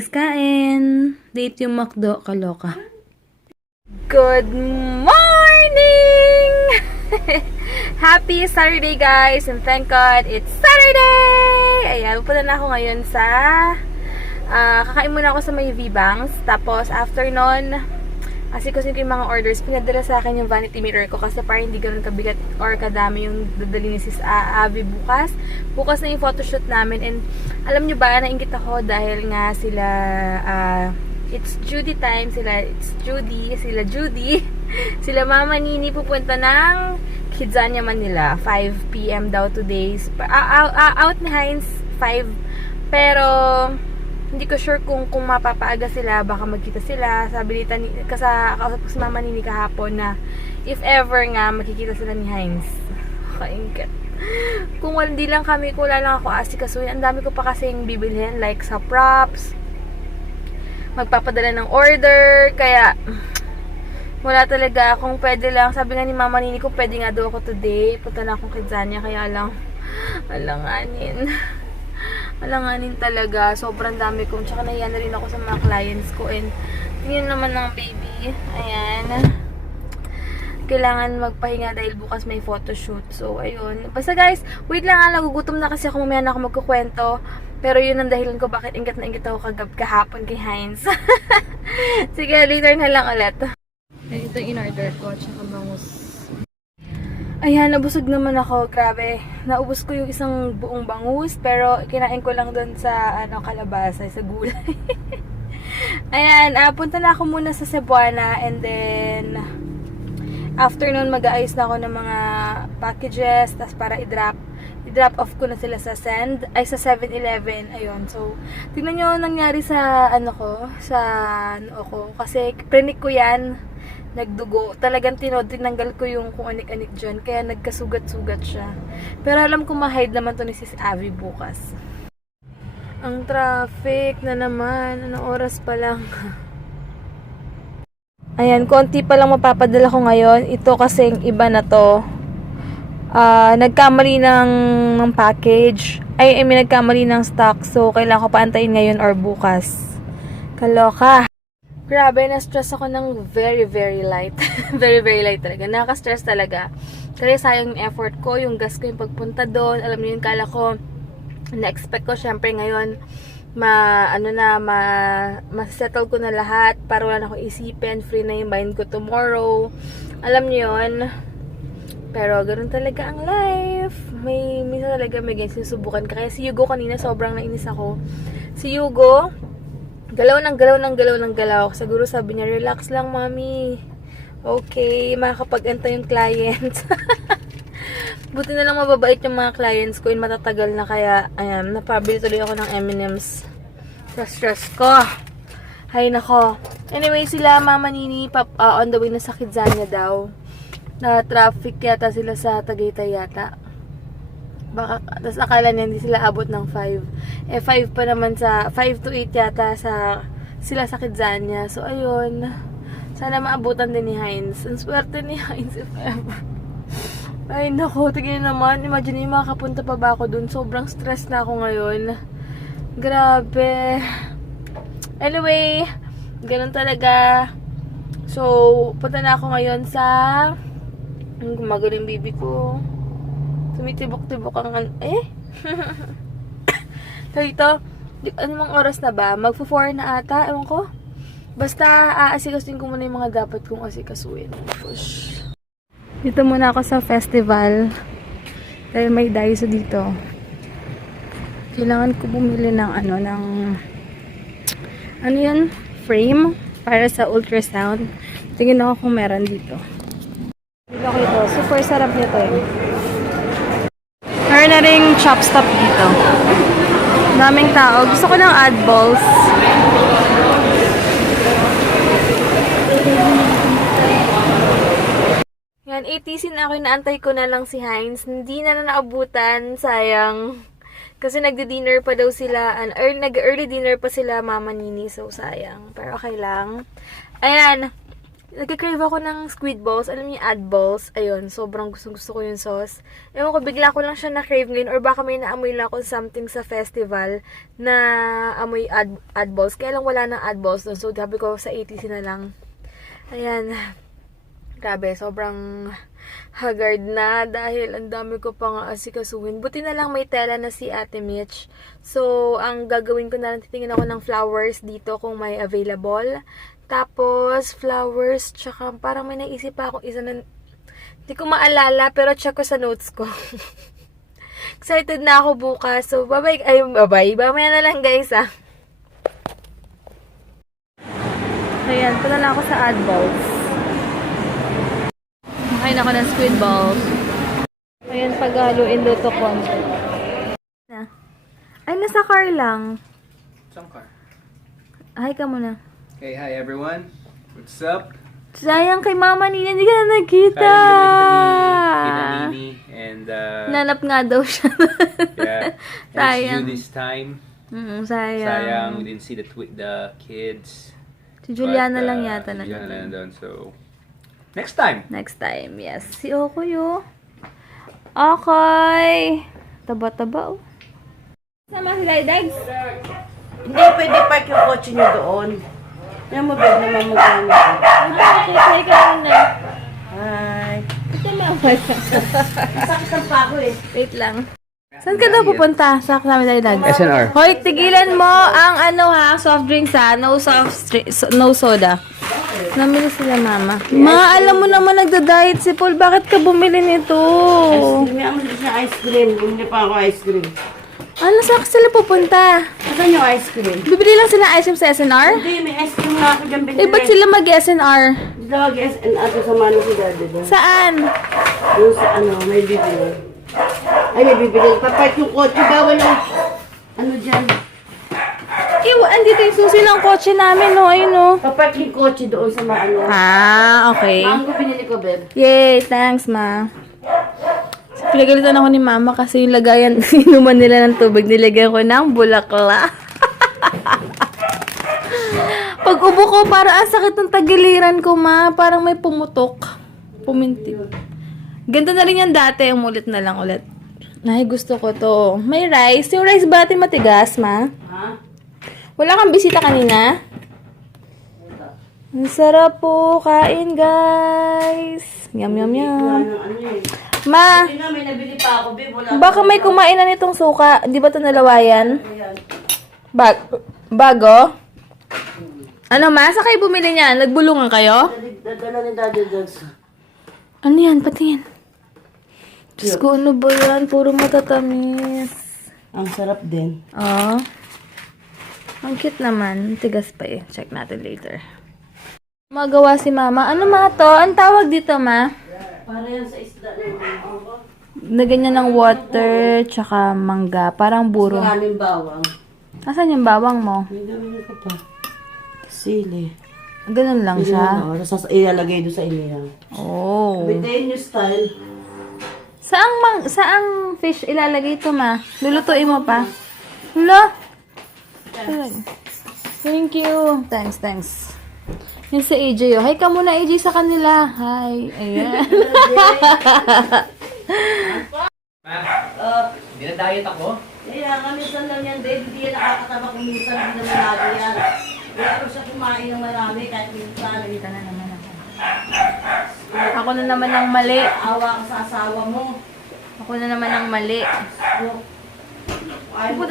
guys, kain! Date yung McDo, kaloka. Good morning! Happy Saturday guys! And thank God, it's Saturday! Ayan, pupunta na ako ngayon sa kakain muna ako sa may V-Banks. Tapos after nun, asikusin ko yung mga orders. Pinadala sa akin yung vanity mirror ko kasi parang hindi ganun kabigat or kadami yung dadali ni Sis Abby bukas. Bukas na yung photoshoot namin. And alam nyo ba, nainggit ako dahil nga sila it's Judy time. Sila Judy. Sila Mama Nini pupunta ng Kidzania, Manila. 5 PM daw today. Out ni Heinz 5. Pero hindi ko sure kung mapapaaga sila, baka magkita sila. Sabi nita, kausap ko si Mama Nini kahapon na if ever nga makikita sila ni Heinz. Kaingkat. Kung hindi lang kami, wala lang ako asikasuhin. Ang dami ko pa kasing bibilhin, like sa props, magpapadala ng order, kaya wala talaga. Kung pwede lang, sabi nga ni Mama Nini ko, pwede nga daw ako today. Punta na akong Kidzania, kaya lang alanganin talaga. Sobrang dami kong, tsaka nahiya na rin ako sa mga clients ko. And yun naman ng baby. Ayan. Kailangan magpahinga dahil bukas may photoshoot. So, ayun. Basta guys, wait lang, nagugutom na kasi ako, mamaya na ako magkukwento. Pero yun ang dahilan ko bakit ingat na ingat ako kahapon kay Heinz. Sige, later na lang ulit. Ito yung in-order ko, tsaka bangus. Ayan, nabusog naman ako. Grabe. Naubos ko yung isang buong bangus. Pero kinain ko lang doon sa kalabasa, sa gulay. Ayan, punta na ako muna sa Cebuana. And then, after nun, mag-aayos na ako ng mga packages. Tapos para i-drop off ko na sila sa sa 7-Eleven. Ayun. So, tingnan nyo nangyari sa sa noo ko. Kasi prinik ko yan. Nagdugo. Talagang tinanggal ko yung kung anik-anik dyan. Kaya nagkasugat-sugat siya. Pero alam ko ma-hide naman to ni Sis Abby bukas. Ang traffic na naman. Anong oras pa lang? Ayan, konti pa lang mapapadala ko ngayon. Ito kasing iba na to. Nagkamali ng package. I mean, nagkamali ng stock. So, kailangan ko paantayin ngayon or bukas. Kaloka. Grabe, na-stress ako ng very, very light. Very, very light talaga. Nakaka-stress talaga. Kasi sayang yung effort ko, yung gas ko, yung pagpunta doon. Alam niyo yung kala ko, na-expect ko, syempre ngayon, ma-settle ko na lahat para wala na akong isipin. Free na yung mind ko tomorrow. Alam niyo yun. Pero, ganun talaga ang life. Minsan talaga may ganyan sinusubukan ka. Kaya si Yugo kanina, sobrang nainis ako. Si Yugo, galaw ng galaw. Siguro sabi niya, relax lang, mami. Okay, makakapag-anta yung client. Buti na lang mababait yung mga clients ko. Matatagal na kaya, ayan, napabili tuloy ako ng M&M's. Sa stress ko. Hay nako. Anyway, sila Mama Nini, on the way na sa Kidzania daw. Na traffic yata sila sa Tagaytay yata. Baka, tapos akala niya hindi sila abot ng 5. 5 pa naman 5 to 8 yata sila sa Kidzania. So, ayun. Sana maabutan din ni Heinz. Ang swerte ni Heinz if ever. Ay, naku. Tignan naman. Imagine yung makakapunta pa ba ako dun. Sobrang stress na ako ngayon. Grabe. Anyway, ganun talaga. So, punta na ako ngayon sa gumagano yung baby ko. Tumitibok-tibok ang So ito, anong oras na ba? Magpo-4 na ata, ewan ko. Basta aasikasuin ko muna yung mga dapat kong asikasuin. Push. Dito muna ako sa festival. Dahil may Daiso dito. Kailangan ko bumili ng yun? Frame para sa ultrasound. Tingin ako kung meron dito. Dito ko ito. Super sarap nito eh. Meron na ring chop stop dito. Daming tao. Gusto ko ng add balls. Yan, 80 na ako. Inaantay ko na lang si Heinz. Hindi na naabutan. Sayang. Kasi nagdi-dinner pa daw sila. Nag-early dinner pa sila Mama Nini. So, sayang. Pero okay lang. Ayan. Nagka-crave ako ng squid balls. Alam niyo, ad balls. Ayun, sobrang gusto ko yung sauce. Ewan ko, bigla ko lang siya na-crave ngayon or baka may naamoy lang ako something sa festival na amoy ad balls. Kaya lang wala ng ad balls doon. So, sabi ko sa ATC na lang. Ayan. Grabe, sobrang haggard na dahil ang dami ko pang asikasuhin. Buti na lang may tela na si Ate Mitch. So, ang gagawin ko na lang, titingin ako ng flowers dito kung may available. Tapos, flowers, tsaka parang may naisip pa akong isa na, hindi ko maalala, pero check ko sa notes ko. Excited na ako bukas. So, bye-bye. Ay, bye-bye. Mamaya na lang, guys, ah. Ayan, punta na ako sa ad balls. Makain ako ng squid balls. Ayan, paghaluin luto konti. Ay, nasa car lang. Some car. Hi ka muna. Hey, hi everyone. What's up? Sayang kay Mama Nina, hindi ka na nagkita. Kita Nini and Nanap nga daw siya. yeah, Sayang. it's due this time. Sayang. Sayang, we didn't see the kids. Si Juliana But, lang yata na. Juliana lang doon, so next time. Next time, yes. Si Okuyo. Okay. Taba-taba, oh. Sama si Dags. Hindi, pwede park yung kotse nyo doon. Yan mo, bed naman mo gano'n. Hi ka muna. Hi. Ito mawal ka. Sakit pa ako eh. Wait lang. Saan ka daw pupunta? Sa kasama tayo, Dags. SNR. Hoy, tigilan mo ang soft drinks ha. No no soda. Namili sila, Mama. Ma, alam mo naman nagda-diet si Paul. Bakit ka bumili nito? May amoy siya ice cream. Bumili pa ako ice cream. Ano, saan sila pupunta? Saan yung ice cream? Bibili lang sila ng ice cream sa SNR? Hindi, may ice cream na ako dyan binili. Eh, ba't sila mag-SNR? Dawag SN ato sa mano si Daddy doon. Saan? Doon sa may bibili. Ay, may bibili. Papark yung kotse. Bawal yung dyan. Andito yung susi ng kotse namin, no? Ayun, no? Papark yung kotse doon sa Okay. Mango binili ko, Beb. Yay, thanks, Ma. Pinagalitan ako ni Mama kasi yung lagayan, inuman nila ng tubig, nilagyan ko ng bulakla. Pag ubo ko, parang ang sakit ng tagiliran ko, Ma. Parang may pumutok. Pumintig. Ganito na rin yan dati, umulit na lang ulit. Ay, gusto ko to. May rice. Yung rice ba natin matigas, Ma? Ha? Wala kang bisita kanina? Ang sarap po. Kain, guys. Yum, yum, yum. Ma, Hindi na, may nabili pa ako, Beb. Wala. baka may kumain na nitong suka. Di ba ito nalawayan? Ayan. Bago? Ano, Ma? Sa kayo bumili niyan? Nagbulungan kayo? Dadala ni Daddy doon. Ano yan? Patingin. Diyos ko, ano ba yan? Puro matatamis. Ang sarap din. Oh. Ang cute naman. Tigas pa eh. Check natin later. Magawa si Mama. Ano, Ma, to? Ang tawag dito, Ma? Para yan sa isda na Na ganyan ng water, tsaka mangga. Parang burong. maraming bawang. Asan yung bawang mo? May gawin ko pa. Sili. Ganun lang siya. Tapos ilalagay doon sa inihaw. Oh. Bitain yung style. Saang fish ilalagay ito, Ma? Lulutuin mo pa? Hala? Thank you. Thanks. Yung sa AJ, oh. Hi ka muna, AJ, sa kanila. Hi. Ayan. Hindi na diet ako. Kaya kamisan lang yan, Dave. Hindi yan nakakataba kung minsan. Hindi naman lagi yan. Kaya ko siya kumain ng marami kahit minsan. Dito na naman ako. Ako na naman ang mali. Awa ka sa asawa mo. Ako na naman ang mali. Ayaw mo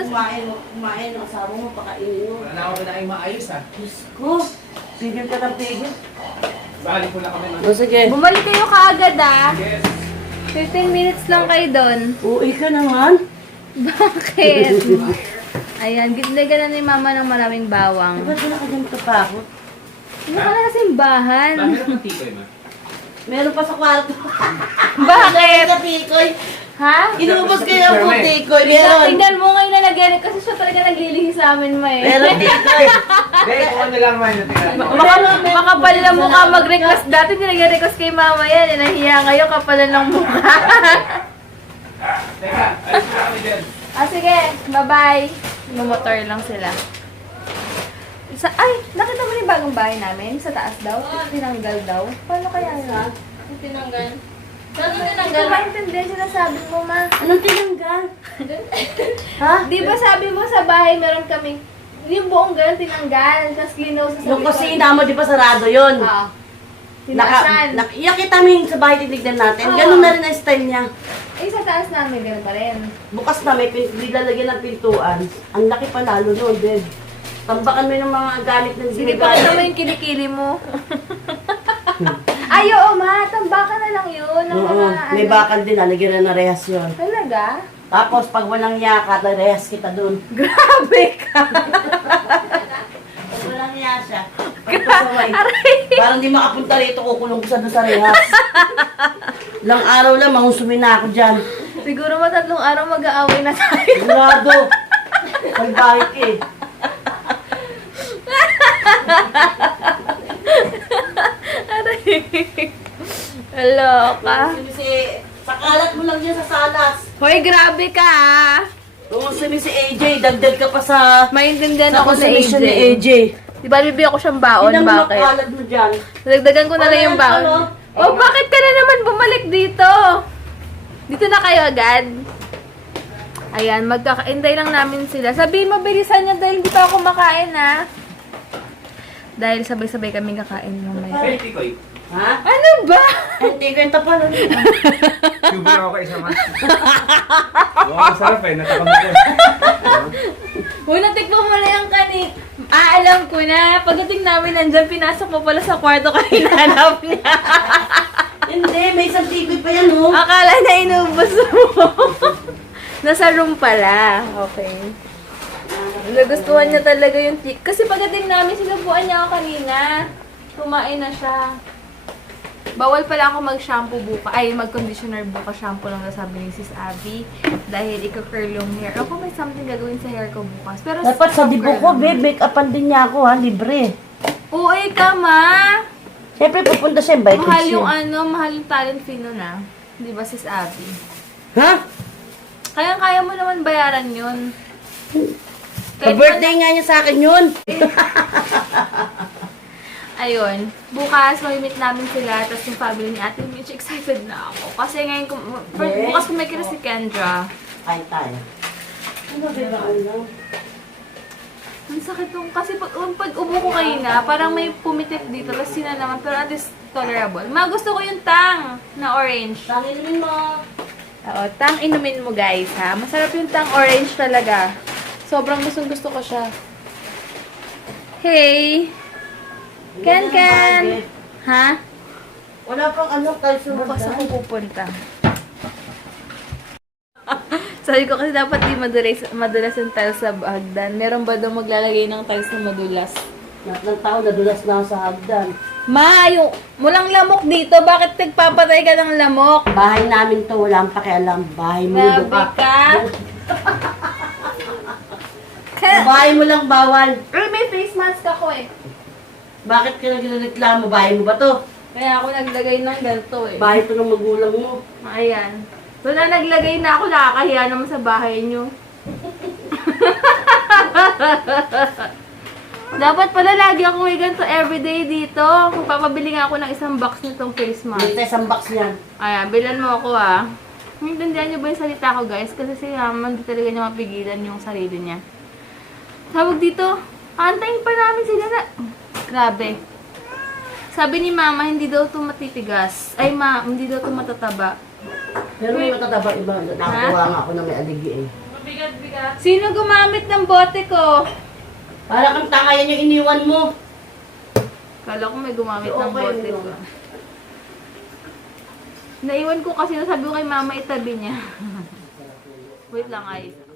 kumain ng asawa mo, pakainin mo. Wala na ako na ay maayos ha. Diyos ko. Pigil ka ng pigil. Bali ko lang kami. O sige. Bumalik kayo kaagad, ah. Yes. 15 minutes lang kayo doon. Uwi ka naman. Bakit? Ayan, ginagawa na ni Mama ng maraming bawang. Ba't wala ka dyan kapakot? Ano ka na sa simbahan? Meron kang tikoy, Ma. Meron pa sa kwarto. Bakit? Sa tikoy. Ha? Inubos kayo ang Sure, tikoy. Meron. Tingnan mo ngayon na nag-edit kasi siya talaga naglilihi sa amin, Ma eh. Meron tikoy. Hindi, kung ano lang man. Makapal na mukha mag-request. Dati nag-request kay Mama yan. Nahiya ngayon, kapalan ng mukha. Teka, alis na kami dyan. Sige. Bye-bye. Mumotor lang sila. Ay, nakita mo ni yung bagong bahay namin? Sa taas daw? Tinanggal daw? Paano kaya yun? Yung tinanggal. Saan yung Hindi tinanggal? ko maintindihan sinasabi mo, ma. Anong tinanggal? Ha? Di ba sabi mo sa bahay meron kaming, yung buong ganun tinanggal, tapos linaw sa Yung kusina mo, di ba sarado yun? Tinaasan. Nakita mo yung sa bahay tinignan natin. Oo. Ganun na rin ang style niya. Eh, sa taas namin, ganun pa rin. Bukas na may nilalagyan ng pintuan. Ang laki pa lalo noon, Deb. Tambakan mo yung mga gamit ng Sige, pakita mo yung kilikili mo. Ay, oo, ma. Tambakan na lang yun. Ng Oo, mga, may ano. bakal din, nalagyan na ng rehas yun. Talaga? Tapos, pag walang yaka, rehas kita dun. Grabe ka. Pag walang yaka siya, pagpasaway. Parang di makapunta rito, kukulong ko sa doon sa rehas. Ilang araw lang, mangusumin na ako dyan. Siguro matatlong araw mag-aaway na tayo. Sigurado. Pag-bike eh. Aloka. Kasi, sakalat mo lang dyan sa salas. Hoy, grabe ka ah. Kung sabi si AJ, dagdag ka pa sa Maintindihan sa ako sa consumption AJ. ni AJ. Di ba bibigyan ko siyang baon? Hindi naman Bakit? makakalad mo dyan. Dagdagan ko na lang yung baon. Ano? Oh, bakit ka na naman bumalik dito? Dito na kayo agad. Ayan, magkakaintay lang namin sila. Sabihin mo, bilisan niya dahil hindi pa ako kumakain, ha? Dahil sabay-sabay kami kakain mamaya. Hey, Tikoy. Ha? Ano ba? Hindi ko yung tapal. Tubo na ako kay isa man. Wow, sarap eh. Natakam ko. Una, tikman mo na yung kanin. Alam ko na. Pagdating namin nandyan, pinasok mo pala sa kwarto ka hinanap niya. Hindi, may isang TV pa yan, oh. Akala na inubos mo. Nasa room pala. Okay. Nagustuhan niya talaga yung tik. Kasi pagdating namin, sinubuan niya ako kanina. Kumain na siya. Bawal pala ako mag-shampoo buka. Ay, mag-conditioner buka. Shampoo lang na sabi ni Sis Abby. Dahil ika-curl yung hair. Ako may something gagawin sa hair ko bukas. Pero Dapat sa dibo curl ko, lang. babe, make-upan din niya ako, ha, libre. Uy ka, ma! Siyempre, pupunta siya, invite Mahal siya. yung mahal yung talent fee nun, ah. Di ba, Sis Abby? Ha? Kaya mo naman bayaran yun. Ka-birthday nga niya sa akin yun. Ayun, bukas mamimit namin sila, tapos yung family ni Ate Mitch, excited na ako. Kasi ngayon, bukas kumikita si Kendra. Kain tayo. Ano ba ano? Ang sakit nung, kasi pag ubo ko kanina, parang may pumitik dito, tapos sina naman, pero at least tolerable. Ma, gusto ko yung tang na orange. Tangin rin mo. Oo, tang inumin mo guys, ha? Masarap yung tang orange talaga. Sobrang gusto ko siya. Hey! Ken! Ha? Wala pang ano, kalsunod Bukas na. ako pupunta. Sabi ko kasi dapat di madulas yung tiles sa hagdan. Meron ba daw maglalagay ng tiles na madulas? Lahat ng tao nadulas na ako sa hagdan. Ma, yung walang lamok dito. Bakit nagpapatay ka ng lamok? Bahay namin to, wala ang pakialam. Bahay mo yung Grabe ka. Sa bahay mo lang bawal. Pero may face mask ako eh. Bakit ka nagreklamo? Bahay mo ba to? Kaya ako naglagay ng ganito eh. Bahay to ng magulang mo. Ayan. So na naglagay na ako, nakakahiya naman sa bahay nyo. Dapat pala lagi ako may ganito everyday dito. Kung papabili nga ako ng isang box nitong face mask. May isang box niyan. Ayan, bilan mo ako ah. Naintindihan niyo ba yung salita ko guys? Kasi si Mama hindi talaga niya mapigilan yung sarili niya. Tawag dito, antayin pa namin sila na... Grabe. Sabi ni Mama, hindi daw ito matitigas. Ay hindi daw ito matataba. Pero may matataba iba. Nakakuha nga ako na may aligi eh. Sino gumamit ng bote ko? Para kang tanga yan yung iniwan mo. Kala ko may gumamit ng Okay, bote ko. no. Naiwan ko kasi sabi ko kay Mama itabi niya. Wait lang, ayos.